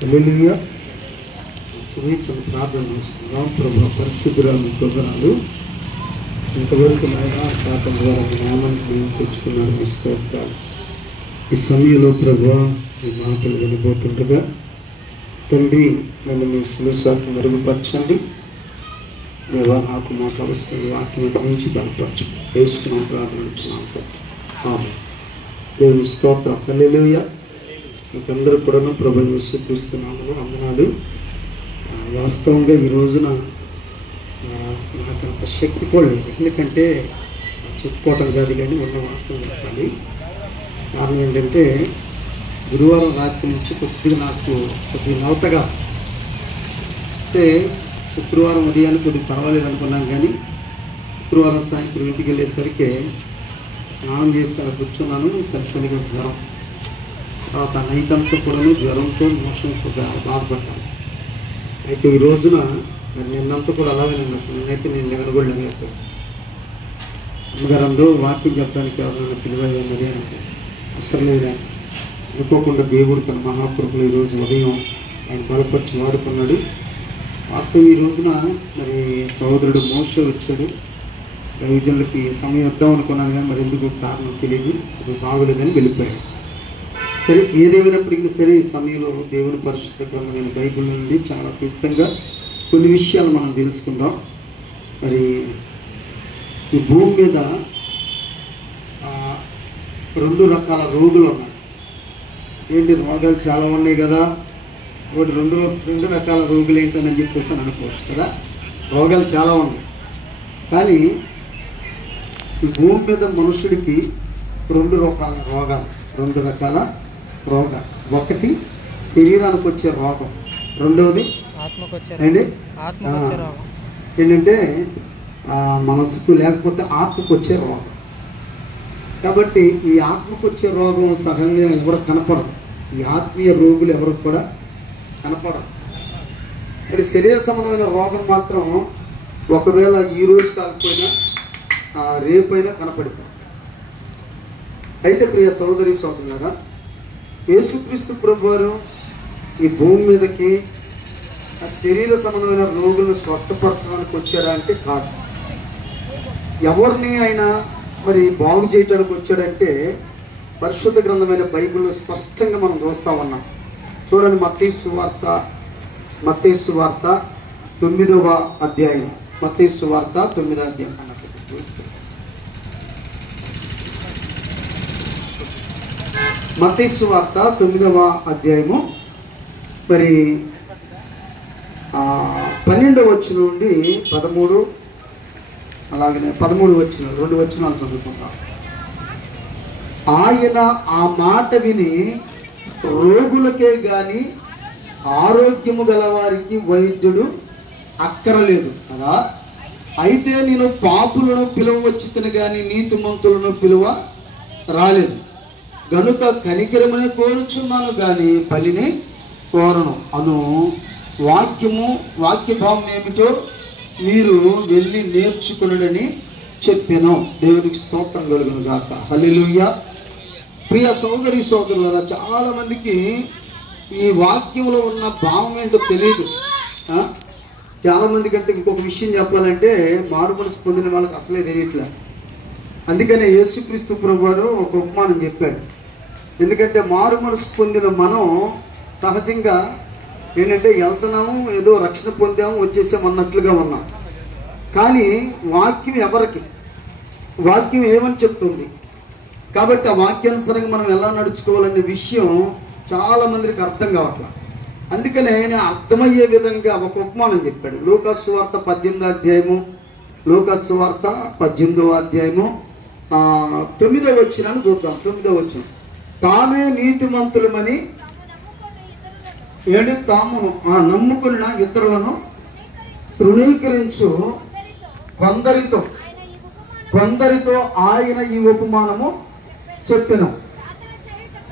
హల్లెలూయా. చిన్న ప్రార్థన చేస్తున్నాం. ప్రభు పరిశుద్ధురాలు గొప్పరాలు ఇంతవరకు పాఠం ద్వారా నామానికి తెచ్చుకున్నాను. మీ స్తోత్రాలు. ఈ సమయంలో ప్రభు ఈ మాటలు వినబోతుండగా తండ్రి నన్ను మీ సులుసాకు మెరుగుపరచండి. దేవా నాకు మాకు అవసరం వాక్యం గురించి బలపరచండి. వేస్తున్నాం ప్రార్థించున్నాం. దేవుని స్తోత్రం. హల్లెలూయా. మీకందరూ కూడాను ప్రభువుని స్తుతిస్తున్నాము. వందనాలు. వాస్తవంగా ఈ రోజున నాకు అంత శక్తి కూడా లేదు. ఎందుకంటే చెప్పుకోవటం కాదు కానీ ఉన్న వాస్తవం చెప్పాలి. కారణం ఏంటంటే గురువారం రాత్రి నుంచి కొద్దిగా నవతగా అంటే శుక్రవారం ఉదయాన్ని కొద్దిగా పర్వాలేదు అనుకున్నాం, కానీ శుక్రవారం సాయంత్రం ఇంటికి వెళ్ళేసరికి స్నానం చేసి అలా కూర్చున్నాను. సరిసరిగా జ్వరం, తర్వాత నైట్ అంతా కూడాను జ్వరంతో మోషన్తో బాధపడ్డాను. అయితే ఈ రోజున నిన్నంతా కూడా అలాగే నేనైతే నేను లేవనగొడలేకపోయాను. అమ్మగారు వాక్యం చెప్పడానికి ఎవరైనా పిలువని అంటే అసలు లేదా అనుకోకుండా దేవుడు తన మహాపురుషులు ఈరోజు ఉదయం ఆయన బలపరిచి వాడుకున్నాడు. వాస్తవం ఈ రోజున మరి సహోదరుడు మోషే వచ్చాడు. దైవజనులకి సమయం వద్దాం అనుకున్నాను, కానీ మరి ఎందుకు కారణం తెలియదు, అది బాగోలేదని వెళ్ళిపోయాడు. సరే, ఏదేమైనప్పటికీ సరే ఈ సమయంలో దేవుని పరిశుద్ధ గ్రంథమైన బైబిల్ నుండి చాలా క్లుప్తంగా కొన్ని విషయాలు మనం తెలుసుకుందాం. మరి ఈ భూమి మీద 2 రకాల రోగులు ఉన్నాయి. ఏంటి, రోగాలు చాలా ఉన్నాయి కదా, ఒకటి రెండు రకాల రోగులు ఏంటని చెప్పేసి అని అనుకోవచ్చు కదా. రోగాలు చాలా ఉన్నాయి, కానీ ఈ భూమి మీద మనుషుడికి 2 రకాల రోగాలు. ఒకటి శరీరానికి వచ్చే రోగం, రెండవది ఏంటంటే మనసుకు లేకపోతే ఆత్మకు వచ్చే రోగం. కాబట్టి ఈ ఆత్మకు వచ్చే రోగం సహజంగా ఎవరు కనపడదు. ఈ ఆత్మీయ రోగులు ఎవరు కూడా కనపడదు. మరి శరీర సంబంధమైన రోగం మాత్రం ఒకవేళ ఈ రోజు కాకపోయినా రేపైనా కనపడిపోతుంది. అయితే ప్రియ సోదరి సోదరులారా, యేసుక్రీస్తు ప్రభువారు ఈ భూమి మీదకి ఆ శరీర సంబంధమైన రోగులను స్వస్థపరచడానికి వచ్చాడంటే కాదు. ఎవరిని ఆయన మరి బాగు చేయడానికి వచ్చాడంటే పరిశుద్ధ గ్రంథమైన బైబిల్లో స్పష్టంగా మనం చూస్తూ ఉన్నాం. చూడండి, మత్తయి సువార్త 9వ అధ్యాయం. మత్తయి సువార్త 9వ అధ్యాయం అన్నట్టు చూస్తే మత్తయి సువార్త 9వ అధ్యాయము మరి 12వ వచనం నుండి 13, అలాగనే 13 వచనం 2 వచనాలు చదువుకుంటాం. ఆయన ఆ మాట విని రోగులకే గాని ఆరోగ్యము గలవారికి వైద్యుడు అక్కరలేదు కదా. అయితే నేను పాపులను పిలువవచ్చును కానీ నీతిమంతులను పిలువ రాలేదు. గనుక కనికరమని కోరుచున్నాను కానీ బలిని కోరను అను వాక్యభావం ఏమిటో మీరు వెళ్ళి నేర్చుకునడని చెప్పాను. దేవునికి స్తోత్రం కలుగును గాక. హల్లెలూయా. ప్రియ సోదరి సోదరులారా, చాలా మందికి ఈ వాక్యంలో ఉన్న భావం ఏంటో తెలియదు. చాలా మంది కంటే ఇంకొక విషయం చెప్పాలంటే మారు మనసు పొందిన వాళ్ళకి అసలే తెలియట్లే. అందుకనే యేసుక్రీస్తు ప్రభువారు ఒక ఉపమానం చెప్పాడు. ఎందుకంటే మారు మనసు పొందిన మనం సహజంగా ఏంటంటే వెళ్తున్నాము, ఏదో రక్షణ పొందాము, వచ్చేసాము అన్నట్లుగా ఉన్నాం. కానీ వాక్యం ఎవరికి, వాక్యం ఏమని చెప్తుంది, కాబట్టి ఆ వాక్యానుసారంగా మనం ఎలా నడుచుకోవాలనే విషయం చాలా మందికి అర్థం కావట్లేదు. అందుకనే ఆయన అర్థమయ్యే విధంగా ఒక ఉపమానం చెప్పాడు. లూకాసు సువార్త 18వ అధ్యాయము 9వ వచనాన్ని చూద్దాం. 9వ వచనం. తామే నీతిమంతులమని తాము నమ్ముకున్న ఇతరులను తృణీకరించు కొందరితో ఆయన ఈ ఉపమానము చెప్పెను.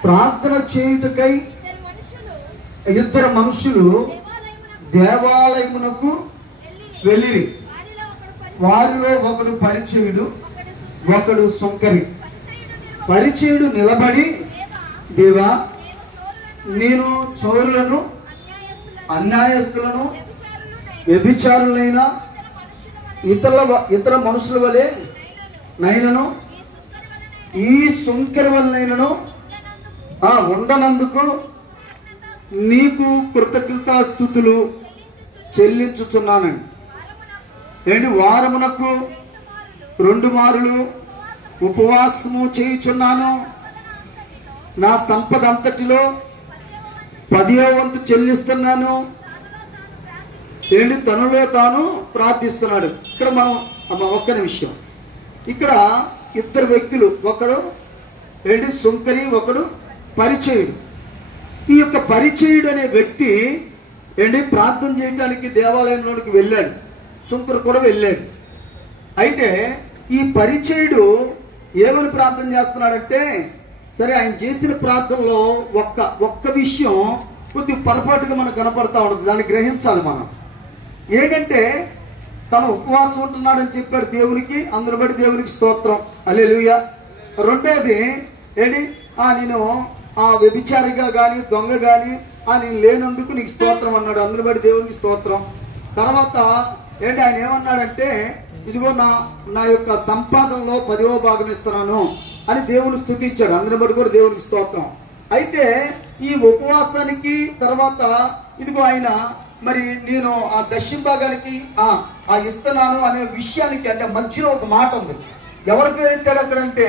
ప్రార్థన చేయుటకై 2 మనుషులు దేవాలయమునకు వెళ్ళిరి. వారిలో ఒకడు పరిచయుడు, ఒకడు సుంకరి. పరిచయుడు నిలబడి, దేవా, నేను చోరులను అన్యాయస్తులను, వ్యభిచారులైన ఇతర మనుషుల వలె నైనను ఈ సుంకరి వలనైనను ఉండనందుకు నీకు కృతజ్ఞతాస్తుతులు చెల్లించుచున్నానండి. ఏంటి? వారమునకు 2 మారులు ఉపవాసము చేయుచున్నాను. నా సంపద అంతటిలో 10వ వంతు చెల్లిస్తున్నాను. ఏంటి? తనలో తాను ప్రార్థిస్తున్నాడు. ఇక్కడ మనం ఒక్క నిమిషం, ఇక్కడ 2 వ్యక్తులు, ఒకడు ఏంటి సుంకరి, ఒకడు పరిచయుడు. ఈ యొక్క పరిచయుడు అనే వ్యక్తి ఏంటి ప్రార్థన చేయడానికి దేవాలయంలోనికి వెళ్ళాడు. సుంకరు కూడా వెళ్ళాడు. అయితే ఈ పరిచయుడు ఏమని ప్రార్థన చేస్తున్నాడంటే, సరే ఆయన చేసిన ప్రార్థనలో ఒక్క విషయం కొద్దిగా పొరపాటుగా మనకు కనపడతా ఉంటుంది. దాన్ని గ్రహించాలి మనం. ఏంటంటే తను ఉపవాసం ఉంటున్నాడని చెప్పాడు దేవునికి. అందును బట్టి దేవునికి స్తోత్రం, హల్లెలూయా. రెండవది ఏంటి? నేను వ్యభిచారిగా కానీ దొంగ కానీ నేను లేనందుకు నీకు స్తోత్రం అన్నాడు. అందును బట్టి దేవునికి స్తోత్రం. తర్వాత ఏంటి ఆయన ఏమన్నాడంటే, ఇదిగో నా యొక్క సంపాదనలో 10వ భాగం ఇస్తున్నాను అని దేవుని స్తుతించాడు. అందును బట్టి కూడా దేవునికి స్తోత్రం. అయితే ఈ ఉపవాసానికి తర్వాత ఇదిగో ఆయన మరి నేను ఆ దశమ భాగానికి ఇస్తున్నాను అనే విషయానికి అంటే మధ్యలో ఒక మాట ఉంది. ఎవరి పేరు ఎత్తాడు అక్కడంటే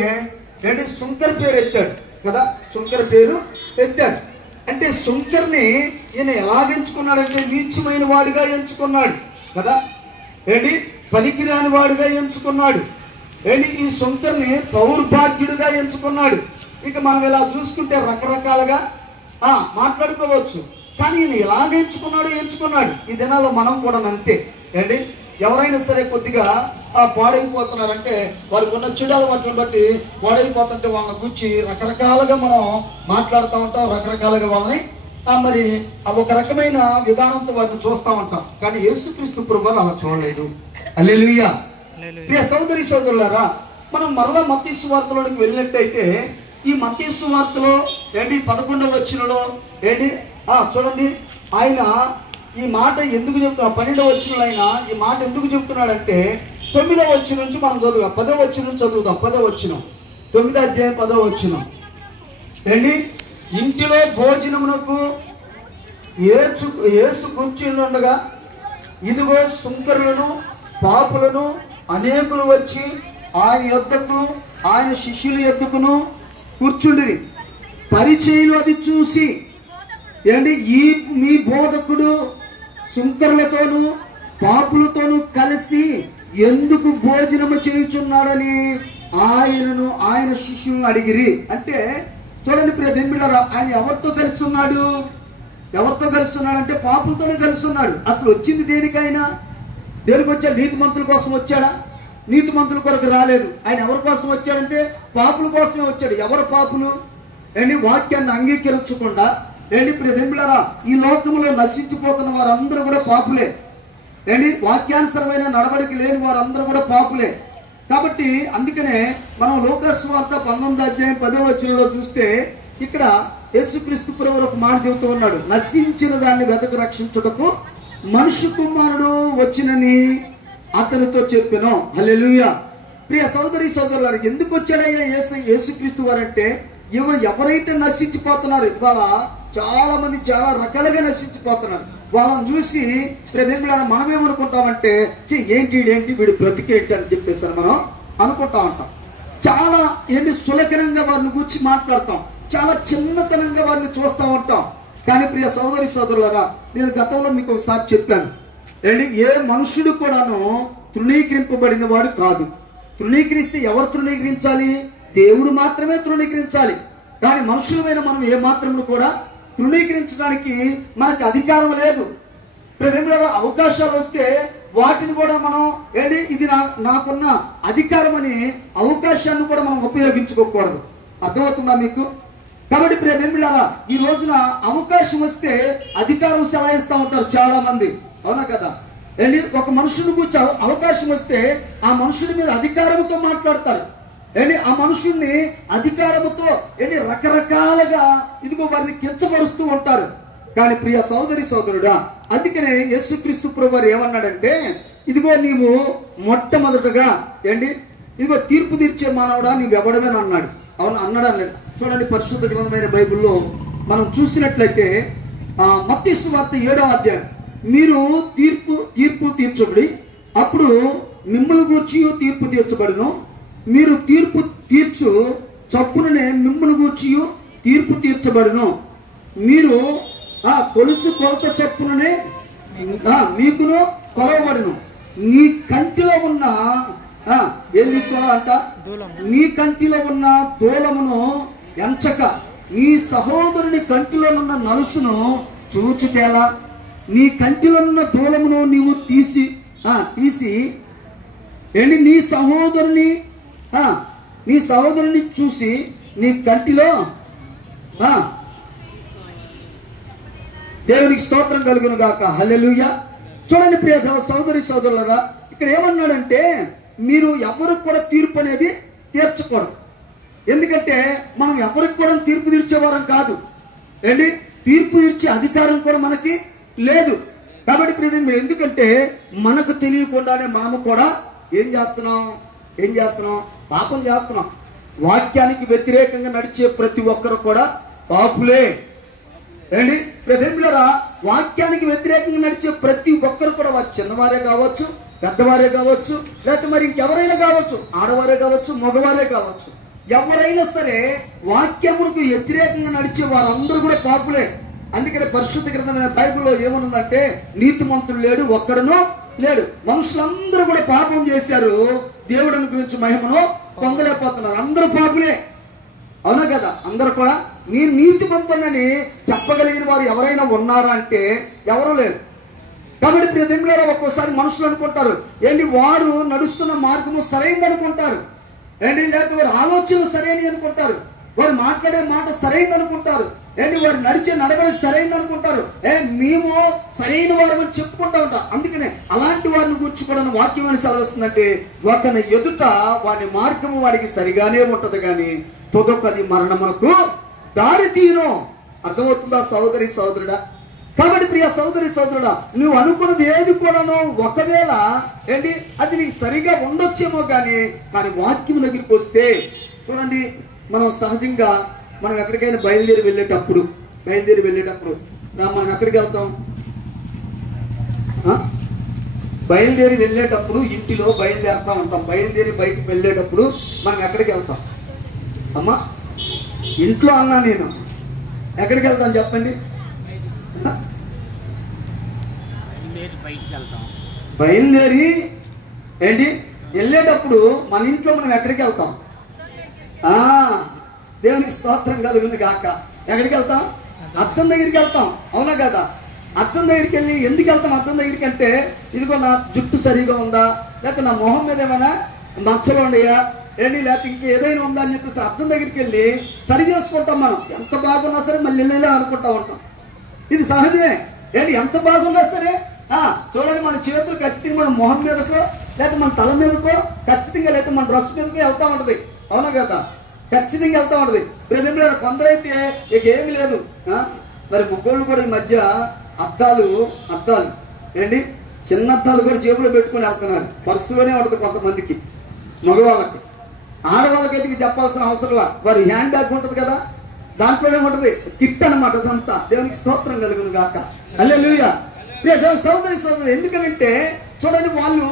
ఏంటి? సుంకర్ పేరు ఎత్తాడు కదా. సుంకర్ పేరు ఎత్తాడు. అంటే సుంకర్ని ఈయన ఎలా ఎంచుకున్నాడంటే నీచమైన వాడిగా ఎంచుకున్నాడు కదా. ఏంటి? పనికిరాని వాడిగా ఎంచుకున్నాడు. ఏంటి? ఈ సుంకర్ని దౌర్భాగ్యుడిగా ఎంచుకున్నాడు. ఇక మనం ఇలా చూసుకుంటే రకరకాలుగా మాట్లాడుకోవచ్చు. కానీ ఈయన ఎలాగ ఎంచుకున్నాడు. ఈ దినాల్లో మనం కూడా అంతే. ఏంటి? ఎవరైనా సరే కొద్దిగా పాడైపోతున్నారంటే వారికి ఉన్న చెడు అలవాట్లను బట్టి పాడైపోతుంటే వాళ్ళని గురించి రకరకాలుగా మనం మాట్లాడుతూ ఉంటాం. రకరకాలుగా వాళ్ళని మరి ఒక రకమైన విధానంతో వాటిని చూస్తూ ఉంటాం. కానీ యేసుక్రీస్తు ప్రభువు అలా చూడలేదు. హల్లెలూయా. ప్రియ సోదరి సోదరులారా, మనం మరలా మత్తయి సువార్తలోనికి వెళ్ళినట్టయితే ఈ మత్తయి సువార్తలో ఏంటి 11వ వచనంలో ఏంటి చూడండి, ఆయన ఈ మాట ఎందుకు చెప్తున్నా 12వ వచనంలో ఆయన ఈ మాట ఎందుకు చెప్తున్నాడంటే 9వ వచనం నుంచి మనం చదువుగా 10వ వచనం నుంచి చదువుదాం. 10వ వచనం 9వ అధ్యాయం 10వ వచనం ఏంటి? ఇంటిలో భోజనమునకు యేసు కూర్చుండగా ఇదిగో సుంకరులను పాపులను అనేకులు వచ్చి ఆయన యొద్దకు ఆయన శిష్యుల యొద్దకును కూర్చుండిరి. పరిచయులు అది చూసి ఏంటి మీ బోధకుడు సుంకరులతోనూ పాపులతోనూ కలిసి ఎందుకు భోజనము చేయుచున్నాడని ఆయన శిష్యులను అడిగిరి. అంటే చూడండి ప్రియ దేవులారా, ఆయన ఎవరితో కలుస్తున్నాడు? అంటే పాపులతోనే కలుస్తున్నాడు. అసలు వచ్చింది దేనికైనా? దేనికి వచ్చాడు? నీతిమంతుల కోసం వచ్చాడా? నీతిమంతుల కొరకు రాలేదు. ఆయన ఎవరి కోసం వచ్చాడంటే పాపుల కోసమే వచ్చాడు. ఎవరు పాపులు? ఏంటి? వాక్యాన్ని అంగీకరించకుండా ఏంటి ప్రియ దేవులారా, ఈ లోకంలో నశించిపోతున్న వారందరూ కూడా పాపులే. ఏంటి? వాక్యానుసరమైన నడవడిక లేని వారందరూ కూడా పాపులే. కాబట్టి అందుకనే మనం లూకాసు సువార్త 19వ అధ్యాయం 10వ వచనంలో చూస్తే ఇక్కడ యేసుక్రీస్తు ప్రభువు ఒక మాట చెబుతూ ఉన్నాడు. నశించిన దాన్ని వెతక రక్షించుటకు మనుష్య కుమారుడు వచ్చినని అతనితో చెప్పాను. హల్లెలూయా. ప్రియ సోదరి సోదరులారు, ఎందుకు వచ్చాడయ్యా యేసుక్రీస్తు వారంటే ఎవరైతే నశించిపోతున్నారు, ఇవాళ చాలా మంది చాలా రకాలుగా నశించిపోతున్నారు. వాళ్ళని చూసి మనమేమనుకుంటామంటే ఏంటి వీడు బ్రతికేంటి అని చెప్పేసి మనం అనుకుంటా ఉంటాం. చాలా సులకనంగా వారిని గురించి మాట్లాడతాం. చాలా చిన్నతనంగా వారిని చూస్తూ ఉంటాం. కానీ ప్రియ సోదరి సోదరులారా, నేను గతంలో మీకు ఒకసారి చెప్పాను. ఏ మనుషుడు కూడాను తృణీకరింపబడిన వాడు కాదు. తృణీకరిస్తే ఎవరు తృణీకరించాలి? దేవుడు మాత్రమే తృణీకరించాలి. కానీ మనుషులమైన మనం ఏ మాత్రము కూడా తృణీకరించడానికి మనకు అధికారం లేదు. అవకాశాలు వస్తే వాటిని కూడా మనం ఇది నాకున్న అధికారం అని అవకాశాన్ని కూడా మనం ఉపయోగించుకోకూడదు. అర్థమవుతుందా మీకు? కాబట్టి ప్రియమిత్రులారా, ఈ రోజున అవకాశం వస్తే అధికారం సెలవిస్తూ ఉంటారు చాలా మంది. అవునా కదా? ఒక మనుషుని గురించి అవకాశం వస్తే ఆ మనుషుని మీద అధికారంతో మాట్లాడతారు. ఆ మనుషుల్ని అధికారముతో రకరకాలుగా ఇదిగో వారిని కించపరుస్తూ ఉంటారు. కానీ ప్రియ సోదరి సోదరుడా, అందుకనే యేసుక్రీస్తు ప్రభువారు ఏమన్నాడంటే, ఇదిగో నీవు మొట్టమొదటగా ఇదిగో తీర్పు తీర్చే మానవుడా నీవెవడమేని అన్నాడు. అవును అన్నాడు అన్నాడు. చూడండి, పరిశుద్ధ గ్రంథమైన బైబిల్లో మనం చూసినట్లయితే మత్తయి సువార్త 7వ అధ్యాయం, మీరు తీర్పు తీర్చబడి అప్పుడు మిమ్మల్ని గూర్చి తీర్పు తీర్చబడును, మీరు తీర్పు తీర్చు చప్పుననే మిమ్మల్ని గూర్చి తీర్పు తీర్చబడును, మీరు కొలుచు కొలత చప్పుననే మీకును కొలవబడును. నీ కంటిలో ఉన్న ఏం తీసుకోవాలంట, నీ కంటిలో ఉన్న దూలమును ఎంచక నీ సహోదరుని కంటిలో ఉన్న నలుసును చూచుటేలా, నీ కంటిలో ఉన్న దూలమును నీవు తీసి నీ సహోదరుని చూసి నీ కంటిలో దేవునికి స్తోత్రం కలుగును గాక. హల్లెలూయా. చూడండి ప్రియ సోదరి సోదరులరా, ఇక్కడ ఏమన్నాడంటే, మీరు ఎవరికి కూడా తీర్పు అనేది తీర్చకూడదు. ఎందుకంటే మనం ఎవరికి కూడా తీర్పు తీర్చేవారం కాదు. తీర్పు తీర్చే అధికారం కూడా మనకి లేదు. కాబట్టి ప్రియ, ఎందుకంటే మనకు తెలియకుండానే మనము కూడా ఏం చేస్తున్నాం పాపం చేస్తున్నాం. వాక్యానికి వ్యతిరేకంగా నడిచే ప్రతి ఒక్కరు కూడా పాపులే. ప్రజలారా, వాక్యానికి వ్యతిరేకంగా నడిచే ప్రతి ఒక్కరు కూడా చిన్నవారే కావచ్చు, పెద్దవారే కావచ్చు, లేకపోతే మరి ఇంకెవరైనా కావచ్చు, ఆడవారే కావచ్చు, మగవారే కావచ్చు, ఎవరైనా సరే వాక్యములకు వ్యతిరేకంగా నడిచే వారందరూ కూడా పాపులే. అందుకనే పరిశుద్ధ గ్రంథమైన బైబిల్లో ఏమనుందంటే, నీతిమంతుడు లేడు, ఒక్కడును లేడు. మనుషులందరూ కూడా పాపం చేశారు, దేవుడిని గురించి మహిమను పొందలేకపోతున్నారు. అందరూ పాపులే. అవునా కదా? అందరూ కూడా నేను నీతిమంతుడని చెప్పగలిగిన వారు ఎవరైనా ఉన్నారా అంటే ఎవరు లేరు. కాబట్టి ప్రియదేవులారా, ఒక్కోసారి మనుషులు అనుకుంటారు, వారు నడుస్తున్న మార్గము సరైనది అనుకుంటారు, లేకపోతే వారి ఆలోచన సరైనది అనుకుంటారు, వారు మాట్లాడే మాట సరైనది అనుకుంటారు, వారు నడిచే నడవడి సరైనది అనుకుంటారు, మేము సరైన వారు అని చెప్పుకుంటూ ఉంటాం. అందుకనే అలాంటి వారిని గురించి కూడా వాక్యం అని సెలవుస్తుందంటే, ఒకని ఎదుట వాడి మార్గము వాడికి సరిగానే ఉంటది, కానీ తొదొకది మరణమునకు దారి తీయను. అర్థమవుతుందా సహోదరి సహోదరుడా? కాబట్టి ప్రియ సహోదరి సహోదరుడా, నువ్వు అనుకున్నది ఏది కూడాను ఒకవేళ అది నీకు సరిగా ఉండొచ్చేమో, కానీ వాక్యం దగ్గరికి వస్తే చూడండి, మనం సహజంగా మనం ఎక్కడికైనా బయలుదేరి వెళ్ళేటప్పుడు మనం ఎక్కడికి వెళ్తాం? బయలుదేరి వెళ్ళేటప్పుడు ఇంటిలో బయలుదేరుతా ఉంటాం. బయలుదేరి బయటకు వెళ్ళేటప్పుడు మనం ఎక్కడికి వెళ్తాం? అమ్మా, ఇంట్లో అన్నా నేను ఎక్కడికి వెళ్తాను చెప్పండి? బయలుదేరి వెళ్ళేటప్పుడు మన ఇంట్లో మనం ఎక్కడికి వెళ్తాం? దేవునికి స్తోత్రం కలుగుతుంది గాక. ఎక్కడికి వెళ్తాం? అద్దం దగ్గరికి వెళ్తాం. అవునా కదా? అద్దం దగ్గరికి వెళ్ళి ఎందుకు వెళ్తాం? అద్దం దగ్గరికి అంటే, ఇదిగో నా జుట్టు సరిగా ఉందా, లేకపోతే నా మొహం మీద ఏమైనా మచ్చలు ఉన్నాయా, లేకపోతే ఇంకా ఏదైనా ఉందా అని చెప్పేసి అద్దం దగ్గరికి వెళ్ళి సరి చేసుకుంటాం. మనం ఎంత బాగున్నా సరే మళ్ళీ వెళ్ళే అనుకుంటా ఉంటాం. ఇది సహజమే. ఎంత బాగున్నా సరే చూడండి, మన చేతులు ఖచ్చితంగా మన మొహం మీదకో, లేకపోతే మన తల మీదకో ఖచ్చితంగా, లేకపోతే మన డ్రెస్ మీదకో వెళ్తా ఉంటది. అవునా కదా? ఖచ్చితంగా వెళ్తా ఉంటది. ప్రజెంట్ కొందరైతే ఇక ఏమి లేదు. మరి మొగోళ్ళు కూడా ఈ మధ్య అద్దాలు చిన్న అద్దాలు కూడా జేబులో పెట్టుకుని వెళ్తున్నారు. పర్సులోనే ఉంటుంది కొంతమందికి, మగవాళ్ళకి. ఆడవాళ్ళకైతే చెప్పాల్సిన అవసరంలా, వారి హ్యాండ్ బ్యాగ్ ఉంటుంది కదా, దాంట్లోనే ఉంటుంది కిట్ అనమాట. అదంతా దేవునికి స్తోత్రం కలుగును గాక. హల్లెలూయా. సోదరి సోదరు, ఎందుకంటే చూడండి, వాళ్ళు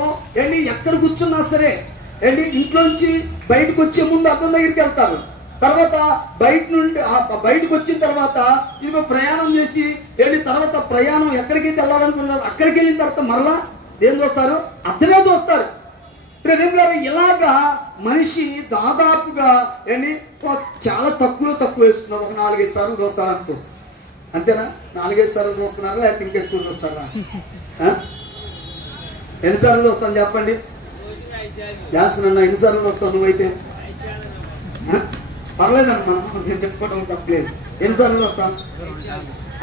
ఎక్కడ కూర్చున్నా సరే ఇంట్లోంచి బయటకు వచ్చే ముందు అద్దం దగ్గరికి వెళ్తారు. తర్వాత బయటకు వచ్చిన తర్వాత ఇదిగో ప్రయాణం చేసి తర్వాత ప్రయాణం ఎక్కడికైతే వెళ్ళాలనుకున్నారు అక్కడికి వెళ్ళిన తర్వాత మరలా ఏం చూస్తారు? అద్దమే చూస్తారు. ఇలాగా మనిషి దాదాపుగా చాలా తక్కువ వేస్తున్నారు. ఒక 4-5 సార్లు చూస్తారు అనుకో. అంతేనా? 4-5 సార్లు చూస్తున్నారా, లేకపోతే ఇంకా ఎక్కువ చూస్తారా? ఎన్నిసార్లు చూస్తాను చెప్పండి? చేస్తున్నా ఎన్నిసార్లు చూస్తాను? నువ్వైతే పర్లేదన్న, మనం చెప్పుకోవడం తప్పలేదు. ఎన్నిసార్లు చూస్తాను?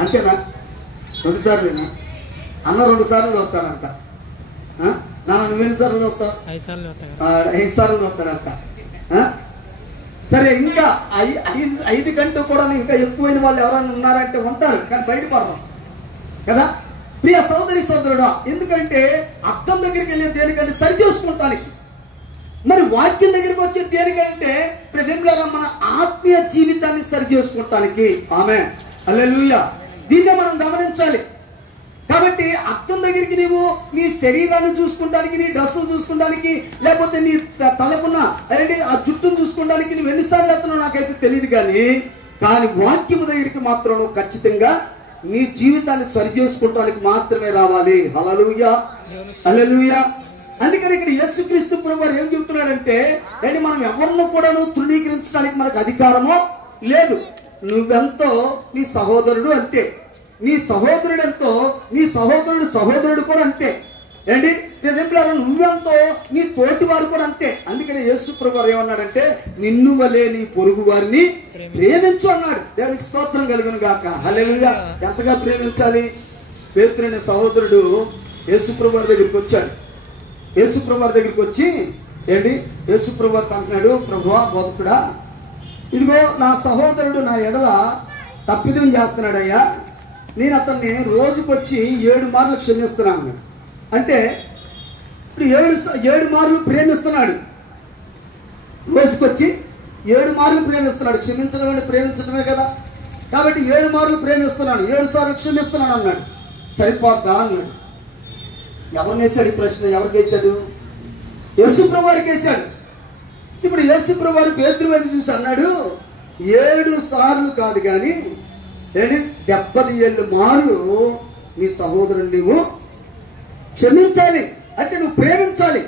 అంతేనా? 2 సార్లేనా? అన్న 2 సార్లు చూస్తానంట. నువ్వెన్నిసార్లు చూస్తావు? 5 సార్లు చూస్తానంట. సరే, ఇంకా 5 కంటే కూడా ఇంకా ఎక్కువైన వాళ్ళు ఎవరైనా ఉన్నారంటే ఉంటారు, కానీ బయటపడతాం. కదా ప్రియ సోదరి సోదరుడా. ఎందుకంటే అర్థం దగ్గరికి వెళ్ళే దేనికంటే సరి చేసుకుంటానికి, మరి వాక్యం దగ్గరికి వచ్చే దేనికంటే ప్రజెంట్గా మన ఆత్మీయ జీవితాన్ని సరి చేసుకుంటానికి. ఆమేన్, హల్లెలూయా. దీన్ని మనం గమనించాలి. కాబట్టి అర్థం దగ్గరికి నీవు నీ శరీరాన్ని చూసుకుంటానికి, నీ డ్రెస్సులు చూసుకుంటానికి, లేకపోతే నీ తలకున్న ఆ జుట్టును చూసుకుంటానికి నువ్వు ఎన్నిసార్లు వెళ్తున్నావు నాకైతే తెలియదు, కానీ వాక్యము దగ్గరికి మాత్రం నువ్వు ఖచ్చితంగా నీ జీవితాన్ని సరి చేసుకోవడానికి మాత్రమే రావాలి. హల్లెలూయా, హల్లెలూయా. అందుకని ఇక్కడ యేసుక్రీస్తు ప్రభువు ఏం చెబుతున్నాడంటే, అంటే మనం ఎవరిని కూడా తృణీకరించడానికి మనకు అధికారమో లేదు. నువ్వెంతో నీ సహోదరుడు అంతే, నీ సహోదరుడు ఎంతో నీ సహోదరుడు కూడా అంతే. ఏంటి నువ్వెంతో నీ తోటి వారు కూడా అంతే. అందుకని యేసు ప్రభువు ఏమన్నాడంటే, నిన్ను వలే నీ పొరుగు వారిని ప్రేమించు అన్నాడు. దేవునికి స్తోత్రం కలుగును గాక, హల్లెలూయా. ఎంతగా ప్రేమించాలి? పేతురు అనే సహోదరుడు యేసు ప్రభువు దగ్గరికి వచ్చాడు. యేసు ప్రభువు దగ్గరికి వచ్చి ఏంటి యేసు ప్రభువు అంటున్నాడు, ప్రభువా బోధకుడా, ఇదిగో నా సహోదరుడు నా ఎడల తప్పిదం చేస్తున్నాడయ్యా, నేను అతన్ని రోజుకొచ్చి 7 మార్లు క్షమిస్తున్నాను. అంటే ఇప్పుడు 7 మార్లు ప్రేమిస్తున్నాడు, రోజుకొచ్చి 7 మార్లు ప్రేమిస్తున్నాడు. క్షమించడం అంటే ప్రేమించడమే కదా. కాబట్టి 7 మార్లు ప్రేమిస్తున్నాను, 7 సార్లు క్షమిస్తున్నాను అన్నాడు. సరిపోద్దా అన్నాడు. ఎవరిని వేశాడు ఈ ప్రశ్న? ఎవరికి వేశాడు? యేసు ప్రభువుకి వేశాడు. ఇప్పుడు యేసు ప్రభువు పేతురు వైపు చూసి అన్నాడు, 7 సార్లు కాదు కానీ 77 మార్లు నీ సహోదరుని నీవు క్షమించాలి. అంటే నువ్వు ప్రేమించాలి.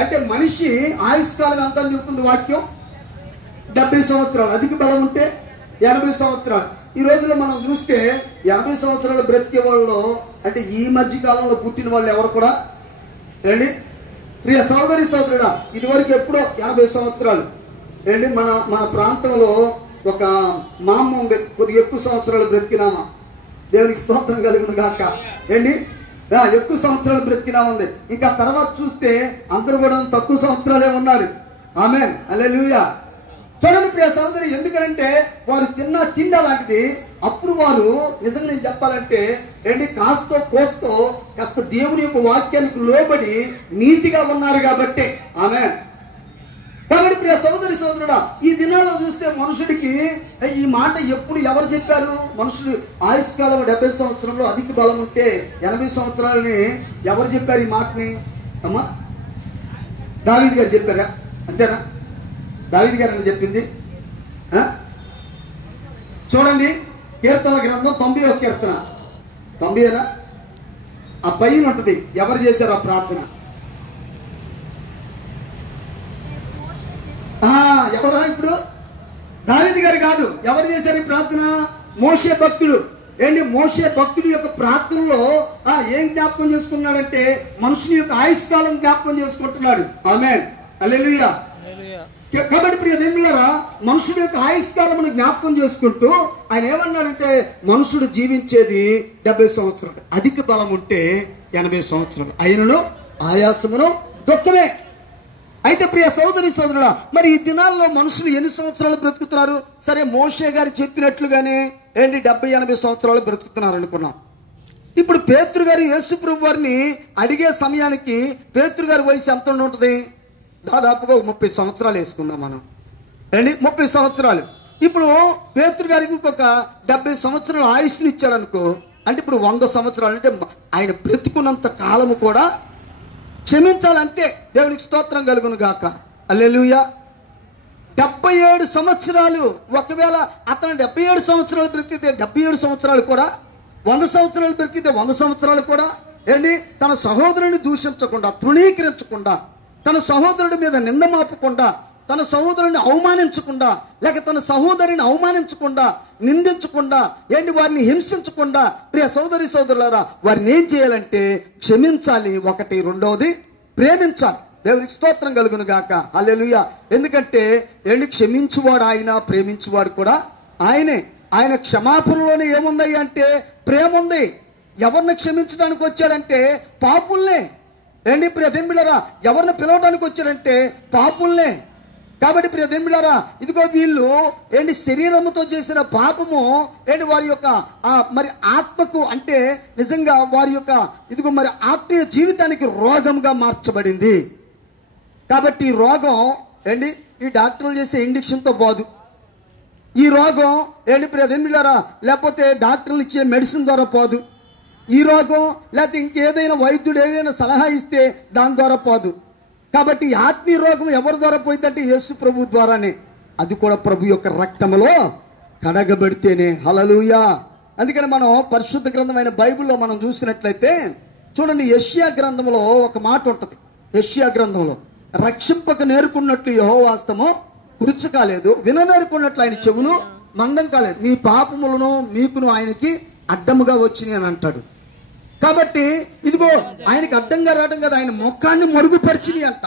అంటే మనిషి ఆయుష్కాలం ఎంత చెబుతుంది వాక్యం? 70 సంవత్సరాలు, అధిక బలం ఉంటే 80 సంవత్సరాలు. ఈ రోజుల్లో మనం చూస్తే 80 సంవత్సరాలు బ్రతికే వాళ్ళు అంటే ఈ మధ్య కాలంలో పుట్టిన వాళ్ళు ఎవరు కూడా ఏంటి ప్రియ సోదరి సోదరుడా, ఇదివరకు ఎప్పుడో 80 సంవత్సరాలు. ఏంటి మన ప్రాంతంలో ఒక మామ ఉంది, కొద్దిగా ఎక్కువ సంవత్సరాలు బ్రతికినామా. దేవునికి స్తోత్రం కలుగును గాక. ఏంటి ఎక్కువ సంవత్సరాలు బ్రతికినా ఉంది. ఇంకా తర్వాత చూస్తే అందరూ కూడా తక్కువ సంవత్సరాలే ఉన్నారు. ఆమేన్, హల్లెలూయా. చూడండి ప్రియ సోదరి, ఎందుకంటే వారు తిన్న తిండి అలాంటిది. అప్పుడు వారు నిజంగా నేను చెప్పాలంటే ఏంటి కాస్తో కోస్తో కాస్త దేవుని యొక్క వాక్యానికి లోబడి నీతిగా ఉన్నారు కాబట్టి. ఆమేన్. కాబట్టి ప్రియ సోదరి సోదరుడా, ఈ దినాల్లో చూస్తే మనుషుడికి ఈ మాట ఎప్పుడు ఎవరు చెప్పారు? మనుషుడు ఆయుష్కాలం 70 సంవత్సరంలో అధిక బలం ఉంటే 80 సంవత్సరాలని ఎవరు చెప్పారు ఈ మాటని? అమ్మా దావీదు గారు చెప్పారా? అంతేనా? దావీదు గారు అని చెప్పింది. చూడండి కీర్తన గ్రంథం 91 కీర్తన 90 ఆ పైన ఉంటుంది. ఎవరు చేశారు ఆ ప్రార్థన? ఎవరా? ఇప్పుడు దావీదు గారు కాదు. ఎవరు చేశారు ఈ ప్రార్థన? మోషే భక్తుడు. ఏంటి మోషే భక్తుడి యొక్క ప్రార్థనలో ఏం జ్ఞాపకం చేసుకున్నాడంటే మనుషుని యొక్క ఆయుష్కాలం జ్ఞాపకం చేసుకుంటున్నాడు. ఆమేన్, హల్లెలూయా. కాబట్టి ప్రియ దేవులారా, మనుషుడి యొక్క ఆయుష్కాలం జ్ఞాపకం చేసుకుంటూ ఆయన ఏమన్నాడంటే మనుషుడు జీవించేది 70 సంవత్సరాలు, అధిక బలం ఉంటే 80 సంవత్సరాలు, అయినను ఆయాసమును దుఃఖమే. అయితే ప్రియ సోదరి సోదరుడా, మరి ఈ దినాల్లో మనుషులు ఎన్ని సంవత్సరాలు బ్రతుకుతున్నారు? సరే మోషే గారు చెప్పినట్లుగానే ఏంటి 70-80 సంవత్సరాలు బ్రతుకుతున్నారు అనుకున్నాం. ఇప్పుడు పేతురు గారు యేసు ప్రభు వారిని అడిగే సమయానికి పేతురు గారి వయసు ఎంత ఉంటుంది? దాదాపుగా 30 సంవత్సరాలు వేసుకుందాం మనం. ఏంటి 30 సంవత్సరాలు. ఇప్పుడు పేతురు గారికి ఇంకొక 70 సంవత్సరాలు ఆయుష్ని ఇచ్చాడు అనుకో. అంటే ఇప్పుడు 100 సంవత్సరాలు. అంటే ఆయన బ్రతుకున్నంత కాలము కూడా క్షమించాలంతే. దేవునికి స్తోత్రం కలుగును గాక, హల్లెలూయా. 77 సంవత్సరాలు. ఒకవేళ అతను 77 సంవత్సరాలు బ్రతికితే 77 సంవత్సరాలు కూడా, 100 సంవత్సరాలు బ్రతికితే 100 సంవత్సరాలు కూడా ఏంటి తన సహోదరుని దూషించకుండా, తృణీకరించకుండా, తన సహోదరుడి మీద నింద మాపకుండా, తన సహోదరుని అవమానించకుండా, లేక తన సహోదరిని అవమానించకుండా, నిందించకుండా, ఏంటి వారిని హింసించకుండా, ప్రియ సోదరి సోదరులారా, వారిని ఏం చేయాలంటే క్షమించాలి. ఒకటి. రెండవది ప్రేమించాలి. దేవునికి స్తోత్రం కలుగును గాక, హల్లెలూయా. ఎందుకంటే ఏంటి క్షమించువాడు ఆయన, ప్రేమించువాడు కూడా ఆయనే. ఆయన క్షమాపణలోనే ఏముంది అంటే ప్రేమ ఉంది. ఎవరిని క్షమించడానికి వచ్చాడంటే పాపుల్నే. ఏంటి ప్రియ దేవులారా, ఎవరిని పిలవడానికి వచ్చాడంటే పాపుల్నే. కాబట్టి ప్రియ దేవులారా, ఇదిగో వీళ్ళు శరీరముతో చేసిన పాపము వారి యొక్క మరి ఆత్మకు, అంటే నిజంగా వారి యొక్క ఇదిగో మరి ఆత్మీయ జీవితానికి రోగంగా మార్చబడింది. కాబట్టి ఈ రోగం ఈ డాక్టర్లు చేసే ఇంజెక్షన్తో పోదు. ఈ రోగం ప్రియ దేవులారా లేకపోతే డాక్టర్లు ఇచ్చే మెడిసిన్ ద్వారా పోదు. ఈ రోగం లేకపోతే ఇంకేదైనా వైద్యుడు ఏదైనా సలహా ఇస్తే దాని ద్వారా పోదు. కాబట్టి ఆత్మీయ రోగం ఎవరి ద్వారా పోయిందంటే యేసు ప్రభు ద్వారానే. అది కూడా ప్రభు యొక్క రక్తములో కడగబడితేనే. హల్లెలూయా. అందుకని మనం పరిశుద్ధ గ్రంథమైన బైబిల్లో మనం చూసినట్లయితే చూడండి, యెషయా గ్రంథంలో ఒక మాట ఉంటుంది. యెషయా గ్రంథంలో, రక్షింపక నేర్కొన్నట్లు యెహోవా హస్తము కురుచు కాలేదు, విననేర్కొన్నట్లు ఆయన చెవులు మందం కాలేదు, మీ పాపములను మీకును ఆయనకి అడ్డముగా వచ్చినాయి అని అంటాడు. కాబట్టి ఇదిగో ఆయనకి అడ్డంగా రావడం కదా, ఆయన మొక్కాన్ని మరుగుపరిచింది అంట.